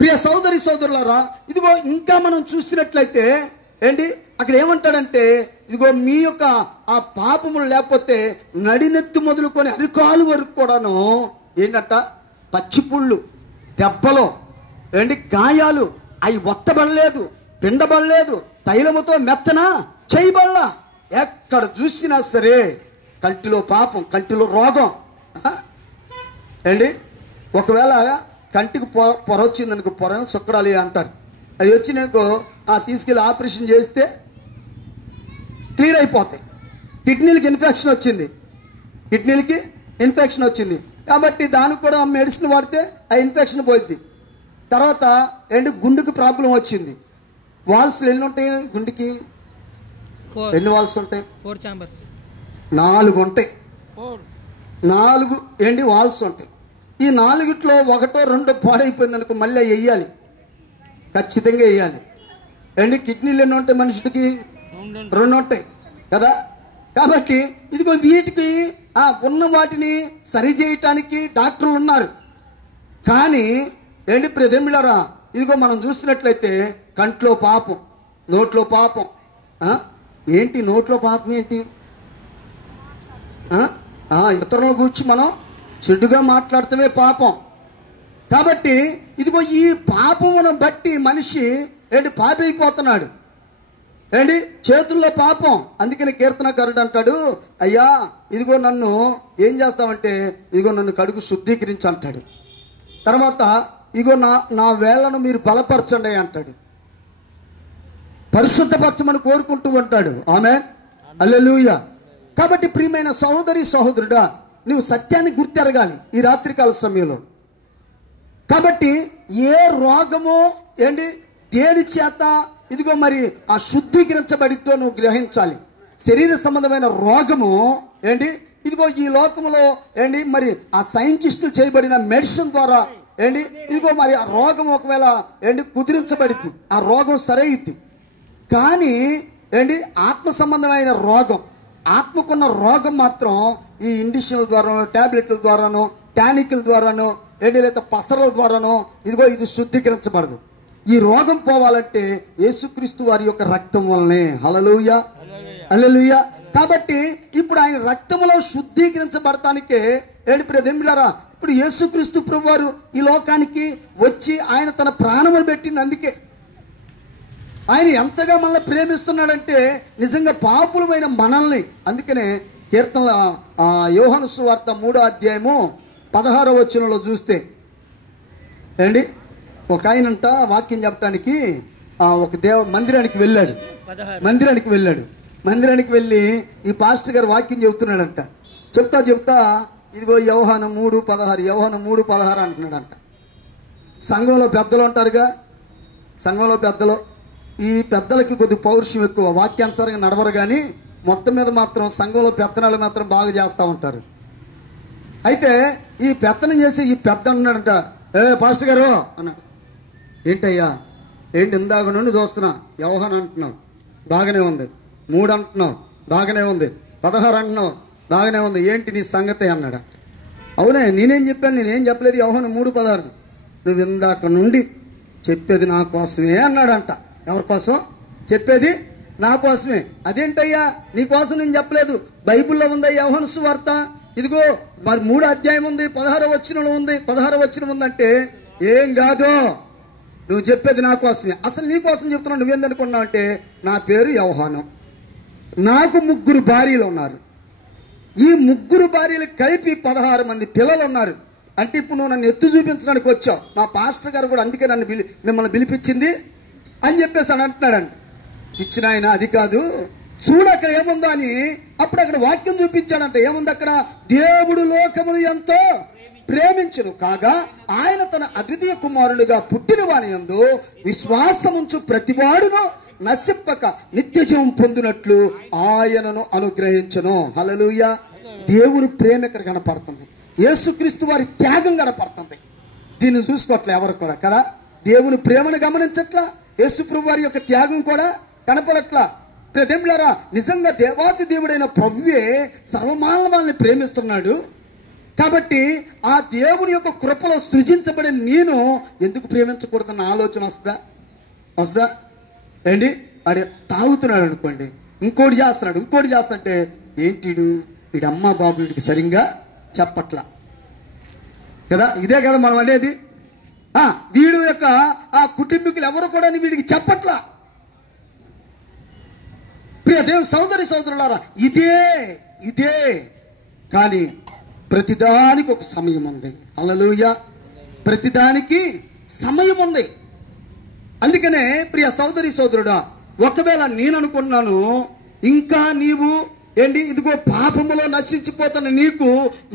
ప్రియ సోదరి సోదరులారా, ఇదిగో ఇంకా మనం చూసినట్లయితే అక్కడ ఏమంటాడంటే, ఇదిగో మీ యొక్క ఆ పాపములు లేకపోతే నడినెత్తి మొదలుకొని అరికాలు వరకు కూడాను ఏంటంట, పచ్చిపుళ్ళు, దెబ్బలు, గాయాలు, అవి ఒత్తబడలేదు, పిండబడలేదు, తైలముతో మెత్తన చేయబడలా. ఎక్కడ చూసినా సరే కంటిలో పాపం, కంటిలో రోగం. ఒకవేళ కంటికి పొర వచ్చిందనుకో, పొరను చొక్కడాలి అంటారు. అవి వచ్చినాకో తీసుకెళ్ళి ఆపరేషన్ చేస్తే క్లియర్ అయిపోతాయి. కిడ్నీలకి ఇన్ఫెక్షన్ వచ్చింది కాబట్టి దానికి కూడా మెడిసిన్ వాడితే ఆ ఇన్ఫెక్షన్ పోయింది. తర్వాత గుండెకి ప్రాబ్లం వచ్చింది. వాల్స్లు ఎన్ని ఉంటాయి గుండెకి? ఎన్ని వాల్స్ ఉంటాయి? 4 ఉంటాయి. 4 వాల్స్ ఉంటాయి. ఈ 4ట్లో 1 2 పాడైపోయింది అనుకో, మళ్ళీ వేయాలి, ఖచ్చితంగా వేయాలి. కిడ్నీలు ఎన్ని ఉంటాయి మనిషికి? 2 ఉంటాయి కదా. కాబట్టి ఇదిగో వీటికి ఉన్న వాటిని సరి చేయటానికి డాక్టర్లు ఉన్నారు. కానీ ప్రియదేమిలారా, ఇదిగో మనం చూసినట్లయితే కంట్లో పాపం, నోట్లో పాపం. నోట్లో పాపం ఏంటి? ఇతరుల గురించి మనం చెడుగా మాట్లాడటమే పాపం. కాబట్టి ఇదిగో ఈ పాపమును బట్టి మనిషి పాపి అయిపోతున్నాడు. చేతుల్లో పాపం. అందుకని కీర్తనకారుడు అంటాడు, అయ్యా ఇదిగో నన్ను ఏం చేస్తామంటే ఇదిగో నన్ను కడుగు శుద్ధీకరించి అంటాడు. తర్వాత ఇదిగో నా వేళ్లను మీరు బలపరచండి అంటాడు, పరిశుద్ధపరచమని కోరుకుంటూ ఉంటాడు. ఆమేన్, హల్లెలూయా. కాబట్టి ప్రియమైన సహోదరి సహోదరుడా, నువ్వు సత్యాన్ని గుర్తెరగాలి ఈ రాత్రికాల సమయంలో. కాబట్టి ఏ రోగమో దేని చేత ఇదిగో మరి ఆ శుద్ధీకరించబడితో నువ్వు గ్రహించాలి. శరీర సంబంధమైన రోగము ఇదిగో ఈ లోకంలో మరి ఆ సైంటిస్టులు చేయబడిన మెడిసిన్ ద్వారా ఇదిగో మరి ఆ రోగం ఒకవేళ కుదిరించబడిద్ది, ఆ రోగం సరైద్ది. కానీ ఆత్మ సంబంధమైన రోగం, ఆత్మకున్న రోగం మాత్రం ఈ ఇండిషన్ల ద్వారానో, టాబ్లెట్ల ద్వారానో, టానిక్ల ద్వారానో, లేదా పసరల ద్వారానో ఇదిగో ఇది శుద్ధీకరించబడదు. ఈ రోగం పోవాలంటే యేసుక్రీస్తు వారి యొక్క రక్తం వల్లనే. హల్లెలూయా, హల్లెలూయా. కాబట్టి ఇప్పుడు ఆయన రక్తములో శుద్ధీకరించబడటానికే ప్రియదేమిలారా, ఇప్పుడు యేసుక్రీస్తు ప్రభు వారు ఈ లోకానికి వచ్చి ఆయన తన ప్రాణములు పెట్టింది. అందుకే ఆయన ఎంతగా మనల్ని ప్రేమిస్తున్నాడంటే నిజంగా పాపులమైన మనల్ని. అందుకనే కీర్తనల యోహాను సువార్త 3వ అధ్యాయము 16వ వచనంలో చూస్తే ఒక ఆయనంట వాక్యం చెప్పడానికి ఒక మందిరానికి వెళ్ళాడు. మందిరానికి వెళ్ళి ఈ పాస్టర్ గారు వాక్యం చెబుతున్నాడంట. చెప్తా ఇదిగో యోహాను 3:16 అంటున్నాడంట. సంఘంలో పెద్దలు ఉంటారుగా, సంఘంలో పెద్దలు, ఈ పెద్దలకి కొద్ది పౌరుషం ఎక్కువ, వాక్యానుసారంగా నడవరు. కానీ మొత్తం మీద మాత్రం సంఘంలో పెత్తనాలు మాత్రం బాగా చేస్తూ ఉంటారు. అయితే ఈ పెత్తనం చేసి ఈ పెద్ద అన్నాడంట, పాస్టర్ గారు అన్నాడు. ఏంటయ్యా, ఇందాక నుండి చూస్తున్నా, యోహాను అంటున్నావు బాగానే ఉంది, 3 అంటున్నావు బాగానే ఉంది, 16 అంటున్నావు బాగానే ఉంది, ఏంటి నీ సంగతి అన్నాడు. అవునే, నేనేం చెప్పాను? నేనేం చెప్పలేదు. యోహాను 3:16 నువ్వు ఇందాక నుండి చెప్పేది నా కోసమే అన్నాడంట. ఎవరి కోసం చెప్పేది? నా కోసమే. అదేంటయ్యా, నీ కోసం నేను చెప్పలేదు, బైబిల్లో ఉందా యోహాను సువార్త, ఇదిగో మరి 3వ అధ్యాయం ఉంది, 16వ వచనం ఉంది, 16వ వచనం ఉందంటే ఏం కాదు, నువ్వు చెప్పేది నా కోసమే. అసలు నీ కోసం చెప్తున్నావు, నువ్వేందనుకున్నావు అంటే నా పేరు యోహాను, నాకు 3 భార్యలు ఉన్నారు, ఈ 3 భార్యలకు కలిపి 16 మంది పిల్లలు ఉన్నారు. అంటే ఇప్పుడు నువ్వు నన్ను ఎత్తు చూపించడానికి వచ్చావు, మా పాస్టర్ గారు కూడా అందుకే నన్ను మిమ్మల్ని పిలిపించింది అని చెప్పేసి అని అంటున్నాడండి. ఇచ్చిన ఆయన అది కాదు, చూడు అక్కడ ఏముందో అని అప్పుడు అక్కడ వాక్యం చూపించాడంట. ఏముంది అక్కడ? దేవుడు లోకమును ఎంతో ప్రేమించును కాగా ఆయన తన అద్వితీయ కుమారుడిగా పుట్టిన వాని యందు విశ్వాసముంచు ప్రతివాడును నశింపక నిత్య జీవం పొందినట్లు ఆయనను అనుగ్రహించును. హల్లెలూయా. దేవుని ప్రేమ ఇక్కడ కనపడుతుంది, యేసుక్రీస్తు వారి త్యాగం కనపడుతుంది. దీన్ని చూసుకోవట్లే ఎవరు కూడా కదా, దేవుని ప్రేమను గమనించట్లా, యేసుప్రభు వారి యొక్క త్యాగం కూడా కనపడట్లా. ప్రియదేవులారా, నిజంగా దేవాతి దేవుడైన ప్రభువే సర్వమానవాళ్ళని ప్రేమిస్తున్నాడు కాబట్టి ఆ దేవుని యొక్క కృపలో సృజించబడిన నేను ఎందుకు ప్రేమించకూడదన్న ఆలోచన వస్తుందా ఏంటి? వాడు తాగుతున్నాడు అనుకోండి, ఇంకోటి చేస్తుంటే ఏంటిడు వీడి అమ్మ బాబు వీడికి సరిగ్గా చెప్పట్లా కదా, ఇదే కదా మనం అనేది. వీడు యొక్క ఆ కుటుంబీకులు ఎవరు కూడా వీడికి చెప్పట్లా. ప్రియ దేవుని సోదరులారా, ఇదే కానీ ప్రతిదానికి ఒక సమయం ఉంది. హల్లెలూయా. ప్రతిదానికి సమయం ఉంది. అందుకనే ప్రియ సోదరుడా, ఒకవేళ నేను అనుకున్నాను ఇంకా నీవు ఏంటి ఇదిగో పాపములో నశించిపోతున్న నీకు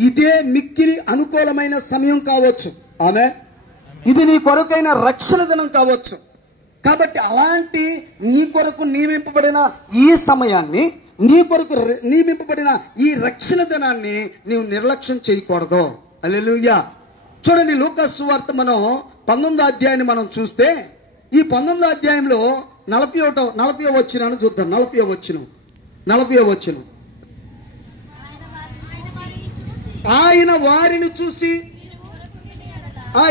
ఇదే మిక్కిలి అనుకూలమైన సమయం కావచ్చు. ఆమె ఇది నీ కొరకైన రక్షణ దినం కావచ్చు. కాబట్టి అలాంటి నీ కొరకు నియమింపబడిన ఈ సమయాన్ని, నీ కొరకు నియమింపబడిన ఈ రక్షణ దినాన్ని నీవు నిర్లక్ష్యం చేయకూడదు. హల్లెలూయా. చూడండి, లూకాసు సువార్త మనం 19వ అధ్యాయాన్ని మనం చూస్తే ఈ 19వ అధ్యాయంలో 40వ వచనాన్ని చూద్దాం. 40వ వచనం. ఆయన వారిని చూసి,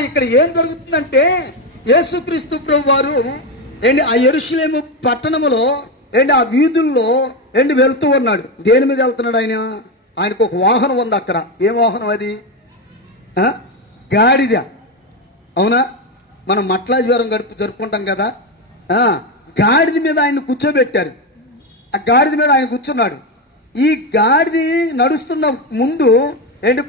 ఇక్కడ ఏం జరుగుతుందంటే యేసుక్రీస్తు ప్రభు వారు ఆ యెరూషలేము పట్టణములో ఆ వీధుల్లో వెళ్తూ ఉన్నాడు. దేని మీద వెళ్తున్నాడు ఆయన? ఆయనకు ఒక వాహనం ఉంది అక్కడ. ఏం వాహనం అది? గాడిద. అవునా? మనం మట్లా జ్వరం జరుపుకుంటాం కదా, గాడిద మీద ఆయన కూర్చోబెట్టారు. ఆ గాడిద మీద ఆయన కూర్చున్నాడు. ఈ గాడిద నడుస్తున్న ముందు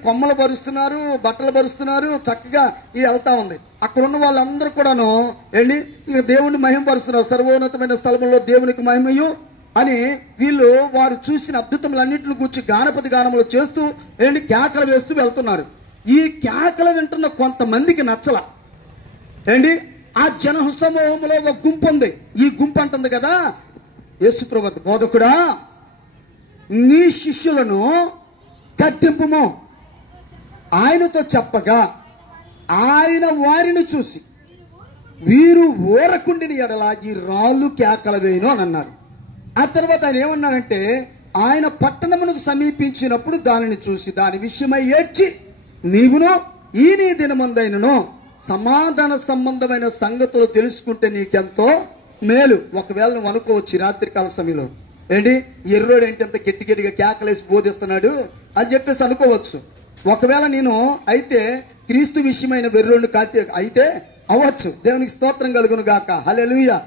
కొమ్మలు పరుస్తున్నారు, బట్టలు పరుస్తున్నారు, చక్కగా ఇది వెళ్తా ఉంది. అక్కడ ఉన్న వాళ్ళందరూ కూడాను ఇక దేవుణ్ణి మహిమపరుస్తున్నారు. సర్వోన్నతమైన స్థలంలో దేవునికి మహిమయు అని వీళ్ళు వారు చూసిన అద్భుతములన్నింటిని కూర్చి గానపతి గానములు చేస్తూ కేకలు వేస్తూ వెళ్తున్నారు. ఈ కేకలు వింటున్న కొంతమందికి నచ్చల. ఆ జన సమూహంలో ఒక గుంపు ఉంది. ఈ గుంపు అంటుంది కదా, యేసుప్రభు బోధకుడా నీ శిష్యులను కట్టింపుము ఆయనతో చెప్పగా ఆయన వారిని చూసి వీరు ఊరకుండిన ఎడల ఈ రాళ్ళు కేకల వేయను అని అన్నాడు. ఆ తర్వాత ఆయన ఏమన్నాడంటే, ఆయన పట్టణమునకు సమీపించినప్పుడు దానిని చూసి దాని విషయమై ఏడ్చి నీవును ఈ నీ దినమందైనను సమాధాన సంబంధమైన సంగతులు తెలుసుకుంటే నీకెంతో మేలు. ఒకవేళ నువ్వు అనుకోవచ్చు రాత్రికాల సమయంలో ఎర్రోడు అంత గట్టిగా కేకలేసి బోధిస్తున్నాడు అని చెప్పేసి అనుకోవచ్చు. ఒకవేళ నేను అయితే క్రీస్తు విషయమైన వెర్రోడిని అయితే అవ్వచ్చు. దేవునికి స్తోత్రం కలుగును గాక. హల్లెలూయా.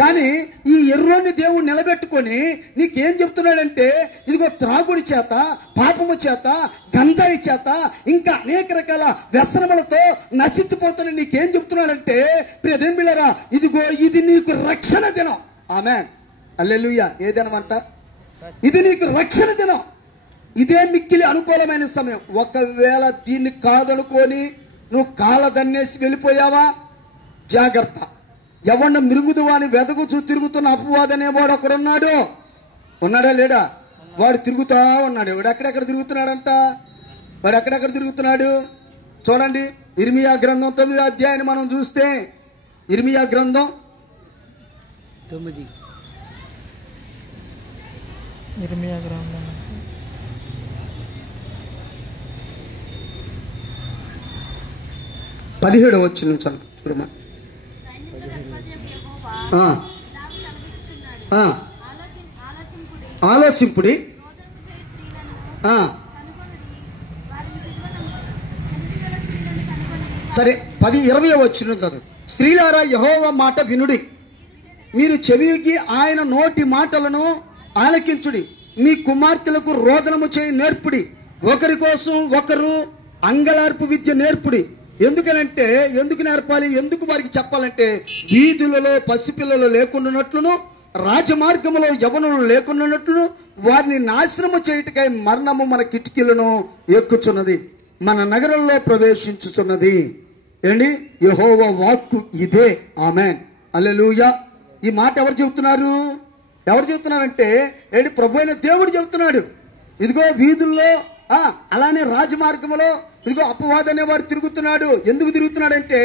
కానీ ఈ ఎర్రోని దేవుడు నిలబెట్టుకొని నీకేం చెప్తున్నాడంటే, ఇదిగో త్రాగుడి చేత, పాపము చేత, గంజాయి చేత, ఇంకా అనేక రకాల వ్యసనములతో నశించిపోతున్న నీకేం చెప్తున్నాడంటే, ప్రియదేవులారా ఇదిగో ఇది నీకు రక్షణ దినం. ఆమేన్. హల్లెలూయా. ఏ దినం అంట? ఇది నీకు రక్షణ దినం. ఇదే మిక్కిలి అనుకూలమైన సమయం. ఒకవేళ దీన్ని కాదనుకొని నువ్వు కాళ్ళదన్నేసి వెళ్ళిపోయావా, జాగ్రత్త. ఎవరిని మిరుగుదువా అని వెదగుచూ తిరుగుతున్న అపవాదనేవాడు ఒకడున్నాడు. ఉన్నాడా లేడా? వాడు తిరుగుతా ఉన్నాడు. వాడు ఎక్కడెక్కడ తిరుగుతున్నాడంట? చూడండి, ఇర్మియా గ్రంథం 9వ అధ్యాయాన్ని మనం చూస్తే, ఇర్మియా గ్రంథం 17వ వచనం చూడమ్మా. ఆలోచింపుడి, సరే 20వ వచనం చదువు. స్త్రీలారా యెహోవా మాట వినుడి, మీరు చెవికి ఆయన నోటి మాటలను ఆలకించుడి. మీ కుమార్తెలకు రోదనము చేయి నేర్పుడి, ఒకరి కోసం ఒకరు అంగలార్పు విద్య నేర్పుడి. ఎందుకు నేర్పాలి, ఎందుకు వారికి చెప్పాలంటే వీధులలో పసిపిల్లలు లేకుండానట్లును రాజమార్గములో యవనులు లేకుండానట్లును వారిని నాశనము చేయుటకై మరణము మన కిటికీలను ఎక్కుచున్నది, మన నగరంలో ప్రవేశించుచున్నది. ఏంటి? యెహోవా వాక్కు ఇదే. ఆమేన్, హల్లెలూయా. ఈ మాట ఎవరు చెబుతున్నారంటే ఏంటి? ప్రభు అయిన దేవుడు చెబుతున్నాడు. ఇదిగో వీధుల్లో అలానే రాజమార్గంలో ఇదిగో అపవాది అనేవాడు తిరుగుతున్నాడు. ఎందుకు తిరుగుతున్నాడంటే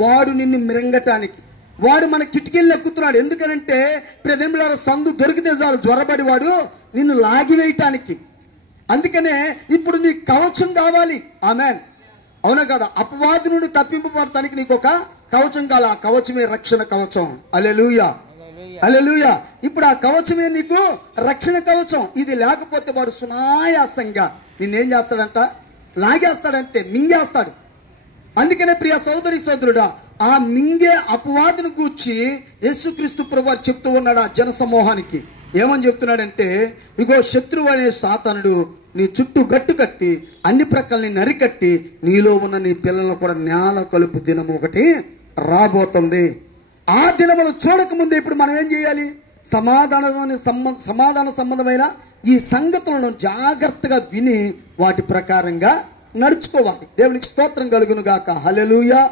వాడు నిన్ను మిరంగటానికి, వాడు మన కిటికీలు ఎక్కుతున్నాడు. ఎందుకనంటే ప్రజల సందు దొరికితే చాలు జ్వరబడి వాడు నిన్ను లాగివేయటానికి. అందుకనే ఇప్పుడు నీ కవచం కావాలి. ఆమేన్, అవునా కదా? అపవాది నుండి తప్పింపబడటానికి నీకు ఒక కవచం కావాలి. ఆ కవచమే రక్షణ కవచం. హల్లెలూయా, హల్లెలూయా. ఇప్పుడు ఆ కవచమే నీకు రక్షణ కవచం. ఇది లేకపోతే వాడు సునాయాసంగా నిన్నేం చేస్తాడంట? లాగేస్తాడంతే, మింగేస్తాడు. అందుకనే ప్రియ సోదరి సోదరుడా, ఆ మింగే అపవాదును గూర్చి యేసుక్రీస్తు ప్రభువు చెప్తూ ఉన్నాడు ఆ జన సమూహానికి. ఏమని చెప్తున్నాడంటే, ఇగో శత్రువు అనే సాతానుడు నీ చుట్టూ గట్టు కట్టి అన్ని ప్రక్కల్ని నరికట్టి నీలో ఉన్న నీ పిల్లలను కూడా నేల కలుపు దినం ఒకటి రాబోతుంది. ఆ దినములు చూడకముందే ఇప్పుడు మనం ఏం చేయాలి? సమాధాన సంబంధమైన ఈ సంగతులను జాగ్రత్తగా విని వాటి ప్రకారంగా నడుచుకోవాలి. దేవునికి స్తోత్రం కలుగును గాక. హల్లెలూయా.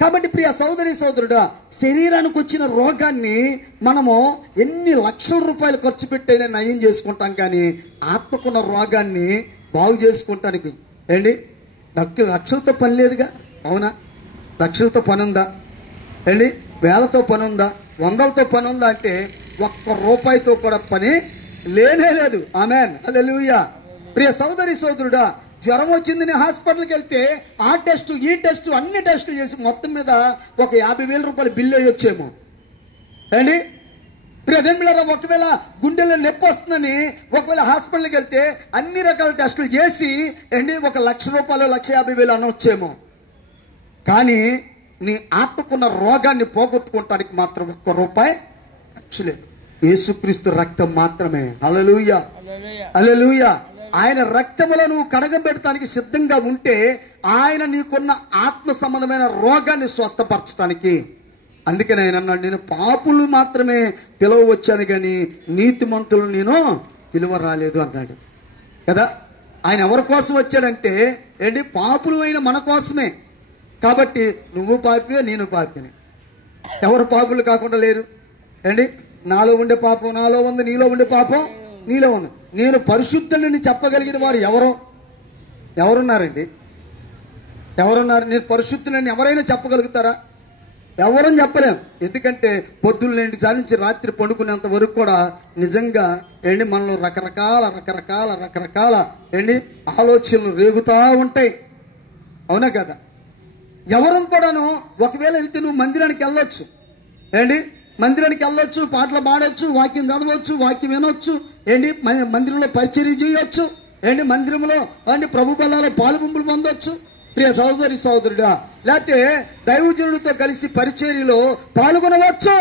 కాబట్టి ప్రియ సోదరి సోదరుడా, శరీరానికి వచ్చిన రోగాన్ని మనము ఎన్ని లక్షల రూపాయలు ఖర్చు పెట్టైనా నయం చేసుకుంటాం, కానీ ఆత్మకున్న రోగాన్ని బాగు చేసుకుంటానికి ఏంటి లక్షలతో పని లేదుగా. అవునా? లక్షలతో పని ఉందా? ఏంటి వేలతో పని ఉందా? వందలతో పని ఉందా? అంటే ఒక్క రూపాయితో కూడా పని లేనే లేదు. ఆమేన్, హల్లెలూయా. ప్రియ సోదరి సోదరుడా, జ్వరం వచ్చిందని హాస్పిటల్కి వెళ్తే ఆ టెస్ట్ ఈ టెస్ట్ అన్ని టెస్టులు చేసి మొత్తం మీద ఒక 50,000 రూపాయలు బిల్లు అయ్యొచ్చేమో. ఏంటి ప్రియదేమిలారా, ఒకవేళ గుండెలో నొప్పి వస్తుందని ఒకవేళ హాస్పిటల్కి వెళ్తే అన్ని రకాల టెస్టులు చేసి ఏంటి 1,00,000 రూపాయలు 1,50,000 అనొచ్చేమో. కానీ నీ ఆత్మకున్న రోగాన్ని పోగొట్టుకోవటానికి మాత్రం ₹1 ఖర్చు లేదు. యేసుక్రీస్తు రక్తం మాత్రమే. హల్లెలూయా, హల్లెలూయా. ఆయన రక్తములో నువ్వు కడగబెట్టడానికి సిద్ధంగా ఉంటే ఆయన నీకున్న ఆత్మ సంబంధమైన రోగాన్ని స్వస్థపరచడానికి. అందుకని ఆయన అన్నాడు, నేను పాపులు మాత్రమే పిలువ వచ్చాను కానీ నీతిమంతులు నేను పిలువ రాలేదు అన్నాడు కదా. ఆయన ఎవరి కోసం వచ్చాడంటే ఏంటి? పాపులు అయిన మన కోసమే. కాబట్టి నువ్వు పాపివే, నేను పాపిని. ఎవరు పాపులు కాకుండా లేరు? ఏంటి? నాలో ఉండే పాపం నాలో ఉంది, నీలో ఉండే పాపం నీలో ఉంది. నేను పరిశుద్ధుడిని చెప్పగలిగిన వాడు ఎవరున్నారండి? ఎవరున్నారు? నేను పరిశుద్ధులని ఎవరైనా చెప్పగలుగుతారా? ఎవరని చెప్పలేం. ఎందుకంటే పొద్దున్నేంటి సాధించి రాత్రి పండుకునేంత వరకు కూడా నిజంగా ఏంటి మనలో రకరకాల ఏంటి ఆలోచనలు రేగుతూ ఉంటాయి. అవునా కదా? ఎవరు కూడాను ఒకవేళ వెళ్తే నువ్వు మందిరానికి వెళ్ళొచ్చు, ఏంటి మందిరానికి వెళ్ళొచ్చు, పాటలు పాడవచ్చు, వాక్యం చదవచ్చు, వాక్యం వినొచ్చు, ఏంటి మందిరంలో పరిచర్య చేయొచ్చు, ఏంటి మందిరంలో ఏంటి ప్రభు బలాల్లో పాలుగుంపులు పొందొచ్చు. ప్రియ సహోదరి సహోదరుడా, లేకపోతే దైవజనుడితో కలిసి పరిచర్యలో పాల్గొనవచ్చు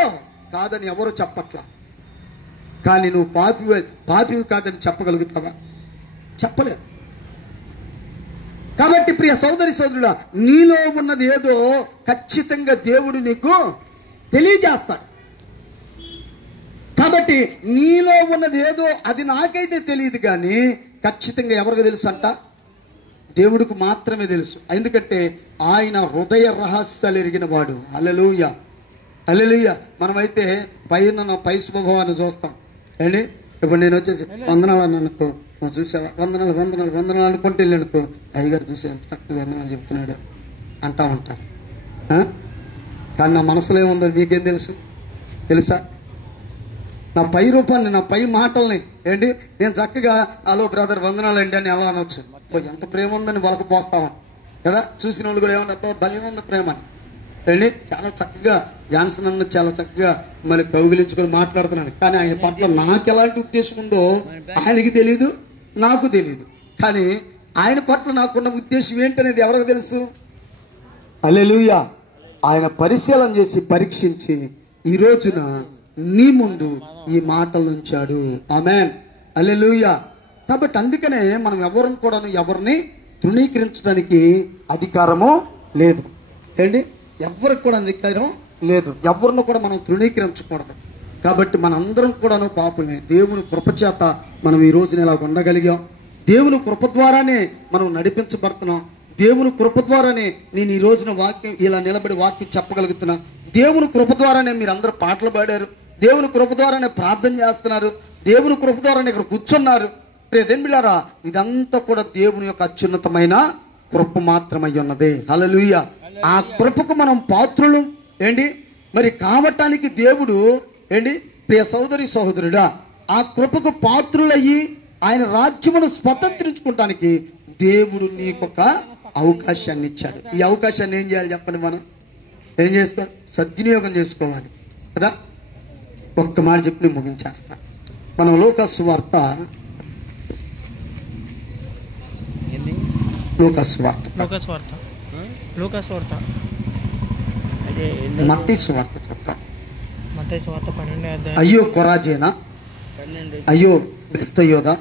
కాదని ఎవరు చెప్పట్లా. కానీ నువ్వు పాపివి కాదని చెప్పగలుగుతావా? చెప్పలేదు. కాబట్టి ప్రియ సోదరి సోదరుడా, నీలో ఉన్నది ఏదో ఖచ్చితంగా దేవుడు నీకు తెలియజేస్తాడు. కాబట్టి నీలో ఉన్నది ఏదో అది నాకైతే తెలియదు, కానీ ఖచ్చితంగా ఎవరికి తెలుసు అంట? దేవుడికి మాత్రమే తెలుసు. ఎందుకంటే ఆయన హృదయ రహస్యాలు ఎరిగిన వాడు. హల్లెలూయా, హల్లెలూయా. మనమైతే పై స్వభావాన్ని చూస్తాం. ఏంటి ఇప్పుడు నేను వచ్చేసి వందనాలు అనుకో, చూసావా వందనాలు అనుకుంటే వెళ్ళనుకో, అయ్యగారు చూసే ఎంత చక్కగా వందనాలు చెప్తున్నాడు అంటా ఉంటారు. కానీ నా మనసులో ఏముందో మీకేం తెలుసా? నా పై రూపాన్ని, నా పై మాటల్ని ఏంటి నేను చక్కగా హలో బ్రదర్ వందనాలు అండి అని ఎలా అనొచ్చు. ఎంత ప్రేమ ఉందని వాళ్ళకి పోస్తామని కదా. చూసిన వాళ్ళు కూడా ఏమన్నా భలే ఉంది ప్రేమ అని. ఏంటి చాలా చక్కగా జాన్సన్ అన్న చాలా చక్కగా మళ్ళీ కౌగిలించుకొని మాట్లాడుతున్నాను. కానీ ఆయన పట్ల నాకు ఎలాంటి ఉద్దేశం ఉందో ఆయనకి తెలియదు, నాకు తెలియదు. కానీ ఆయన పట్ల నాకున్న ఉద్దేశం ఏంటనేది ఎవరికి తెలుసు? హల్లెలూయా. ఆయన పరిశీలన చేసి పరీక్షించి ఈ రోజున నీ ముందు ఈ మాటలు ఉంచాడు. ఆమేన్, హల్లెలూయా. కాబట్టి అందుకనే మనం ఎవరిని తృణీకరించడానికి అధికారము లేదు. ఏంటి, ఎవరికి కూడా అధికారం లేదు. ఎవరిని కూడా మనం తృణీకరించకూడదు. కాబట్టి మనందరం కూడాను పాపులే. దేవుని కృపచేత మనం ఈ రోజున ఇలా ఉండగలిగాం. దేవుని కృప ద్వారానే మనం నడిపించబడుతున్నాం. దేవుని కృప ద్వారానే నేను ఈ రోజున వాక్యం ఇలా నిలబడి వాక్యం చెప్పగలుగుతున్నా. దేవుని కృప ద్వారానే మీరు అందరూ పాటలు పాడారు. దేవుని కృప ద్వారానే ప్రార్థన చేస్తున్నారు. దేవుని కృప ద్వారానే ఇక్కడ కూర్చున్నారు. ప్రియదేవులారా, ఇదంతా కూడా దేవుని యొక్క అత్యున్నతమైన కృప మాత్రమై ఉన్నది. హల్లెలూయా. ఆ కృపకు మనం పాత్రులు ఏంటి మరి కావటానికి దేవుడు ఏంటి ప్రియ సోదరి సహోదరుడా, ఆ కృపకు పాత్రులయ్యి ఆయన రాజ్యమును స్వతంత్రించుకోవటానికి దేవుడు నీకొక అవకాశాన్ని ఇచ్చాడు. ఈ అవకాశాన్ని ఏం చేయాలి చెప్పండి? మనం ఏం చేసుకోవాలి? సద్వినియోగం చేసుకోవాలి కదా. ఒక్క మాట చెప్పి నేను ముగించేస్తా. మనం లూకాసు వార్త మత్తయి సువార్త చెప్తాం. అయ్యో కొరాజేనా, అయ్యో బెస్తయోదా,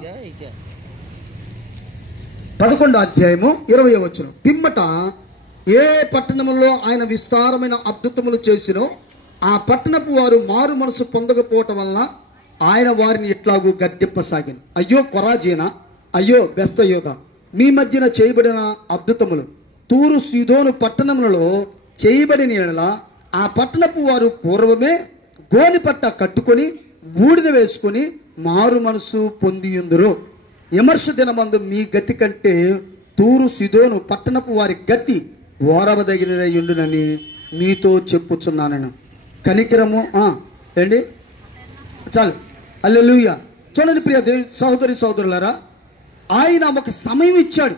11వ అధ్యాయము 20వ వచనం. పిమ్మట ఏ పట్టణములో ఆయన విస్తారమైన అద్భుతములు చేసినో ఆ పట్టణపు వారు మారు మనసు పొందకపోవటం వలన ఆయన వారిని ఇట్లాగూ గద్దెప్పసాగాను. అయ్యో కొరాజేనా, అయ్యో బెస్తయోదా, మీ మధ్యన చేయబడిన అద్భుతములు తూరు సీదోను పట్టణములలో చేయబడిన యెడల ఆ పట్టణపు వారు పూర్వమే గోని పట్ట కట్టుకొని బూడిద వేసుకొని మారు మనసు పొందియుందురు. విమర్శ దినమందు మీ గతి కంటే తూరు సీదోను పట్టణపు వారి గతి ఓరవదగినదయుండునని మీతో చెప్పుచున్నాను. కనికరము ఏంటి చాలు. హల్లెలూయా. చూడండి ప్రియ సహోదరి సహోదరులారా, ఆయన ఒక సమయం ఇచ్చాడు,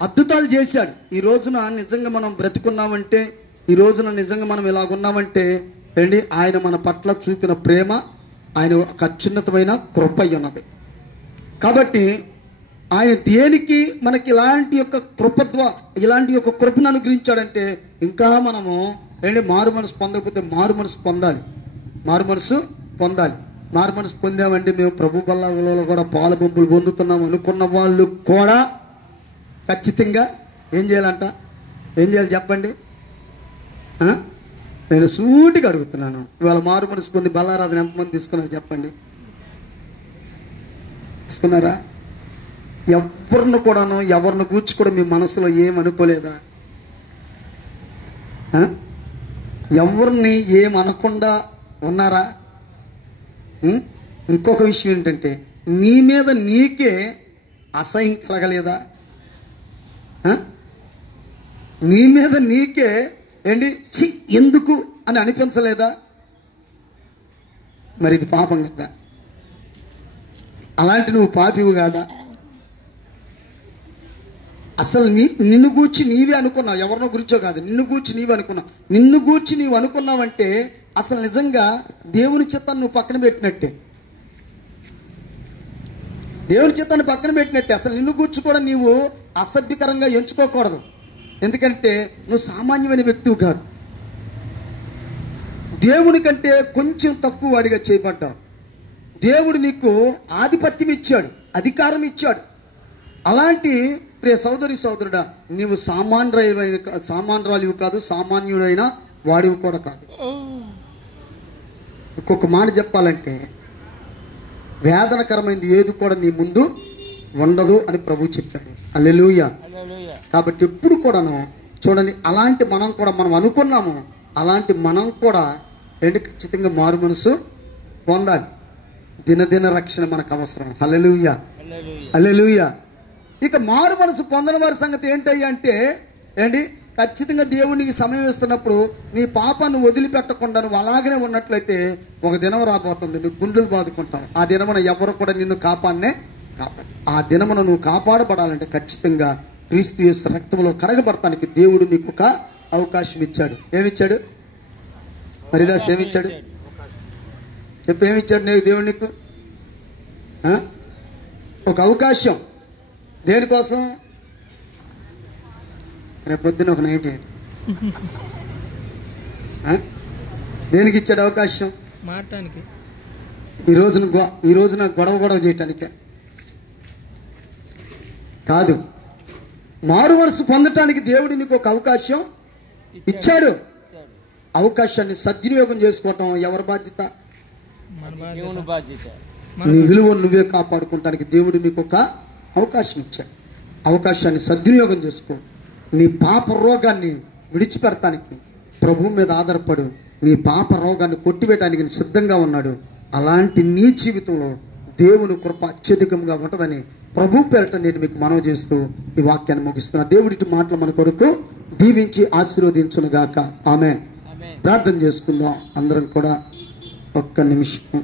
అద్భుతాలు చేశాడు. ఈ రోజున నిజంగా మనం బ్రతుకున్నామంటే, ఈ రోజున నిజంగా మనం ఇలాగున్నామంటే ఏంటి ఆయన మన పట్ల చూపిన ప్రేమ, ఆయన ఒక అత్యున్నతమైన కృప ఉన్నది. కాబట్టి ఆయన దేనికి మనకి ఇలాంటి యొక్క ఇలాంటి యొక్క కృపను అనుగ్రహించాడంటే ఇంకా మనము ఏంటి మారు మనసు పొందకపోతే మారు మనసు పొందాలి. మారు మనసు పొందామంటే మేము ప్రభు బల్లలో కూడా పాల పంపులు పొందుతున్నాం అనుకున్న వాళ్ళు కూడా ఖచ్చితంగా ఏం చేయాలి చెప్పండి? నేను సూటిగా అడుగుతున్నాను. ఇవాళ మారు మనసు పొంది బల్లారాధన ఎంతమంది తీసుకున్నారు చెప్పండి? తీసుకున్నారా? ఎవరిని కూర్చి కూడా మీ మనసులో ఏమనుకోలేదా? ఎవరిని ఏమనకుండా ఉన్నారా? ఇంకొక విషయం ఏంటంటే నీ మీద నీకే అసహ్యం కలగలేదా? నీ మీద నీకే ఏంటి చి ఎందుకు అని అనిపించలేదా? మరి ఇది పాపం కదా? అలాంటి నువ్వు పాపివు కాదా? అసలు నిన్ను గూర్చి నీవే అనుకున్నావు, ఎవరినో గురించో కాదు, నిన్ను గూర్చి నీవే అనుకున్నావు. నిన్ను గూర్చి నీవు అనుకున్నావంటే అసలు నిజంగా దేవుని చిత్తాన్ని నువ్వు పక్కన పెట్టినట్టే. దేవుని చిత్తాన్ని పక్కన పెట్టినట్టే. అసలు నిన్ను గూర్చి కూడా నీవు అసభ్యకరంగా ఎంచుకోకూడదు. ఎందుకంటే నువ్వు సామాన్యమైన వ్యక్తివి కాదు. దేవుని కంటే కొంచెం తక్కువ వాడిగా చేయబడ్డావు. దేవుడు నీకు ఆధిపత్యం ఇచ్చాడు, అధికారం ఇచ్చాడు. అలాంటి ప్రియ సోదరి సోదరుడా, నీవు సామాన్యురాలివి కాదు, సామాన్యుడైన వాడివి కూడా కాదు. ఇంకొక మాట చెప్పాలంటే వేదనకరమైనది ఏది కూడా నీ ముందు ఉండదు అని ప్రభువు చెప్పాడు. హల్లెలూయా. కాబట్టి ఎప్పుడు కూడాను చూడండి, అలాంటి మనం అనుకున్నాము, అలాంటి మనం కూడా ఖచ్చితంగా మారు మనసు పొందాలి. దినదిన రక్షణ మనకు అవసరం. హల్లెలూయా, హల్లెలూయా. ఇక మారు మనసు పొందని వారి సంగతి ఏంటయ్యా అంటే ఖచ్చితంగా దేవునికి సమయం ఇస్తున్నప్పుడు నీ పాపాన్ని వదిలిపెట్టకుండా నువ్వు అలాగనే ఉన్నట్లయితే ఒక దినం రాబోతుంది, నువ్వు గుండెలు బాదుకుంటావు. ఆ దినమున ఎవరు కూడా నిన్ను కాపాడు. ఆ దినమున నువ్వు కాపాడబడాలంటే ఖచ్చితంగా క్రీస్తు యేసు రక్తంలో కడగబడటానికి దేవుడు నీకు ఒక అవకాశం ఇచ్చాడు. ఏమిచ్చాడు? మరిదాస్ ఏమిచ్చాడు? చెప్పు, ఏమిచ్చాడు దేవుడు నీకు? ఒక అవకాశం. దేనికోసం? రేపొద్దున ఒక నైట్ దేనికి ఇచ్చాడు అవకాశం? మారటానికి. ఈ రోజున గొడవ చేయటానికే కాదు, మారు మనసు పొందటానికి దేవుడు నీకు ఒక అవకాశం ఇచ్చాడు. అవకాశాన్ని సద్వినియోగం చేసుకోవటం ఎవరి బాధ్యత? నీ విలువను నువ్వే కాపాడుకోవటానికి దేవుడు నీకు ఒక అవకాశం ఇచ్చాడు. అవకాశాన్ని సద్వినియోగం చేసుకో. నీ పాప రోగాన్ని విడిచిపెడటానికి ప్రభు మీద ఆధారపడు. నీ పాప రోగాన్ని కొట్టివేయడానికి సిద్ధంగా ఉన్నాడు. అలాంటి నీ జీవితంలో దేవుని కృప అత్యధికంగా ఉంటుందని ప్రభు పేరట నేను మీకు మనవి చేస్తూ ఈ వాక్యాన్ని ముగిస్తున్నా. దేవుడి మాటలు మన కొరకు దీవించి ఆశీర్వదించునుగాక. ఆమేన్. ప్రార్థన చేసుకుందాం అందరం కూడా. ఒక్క నిమిషం.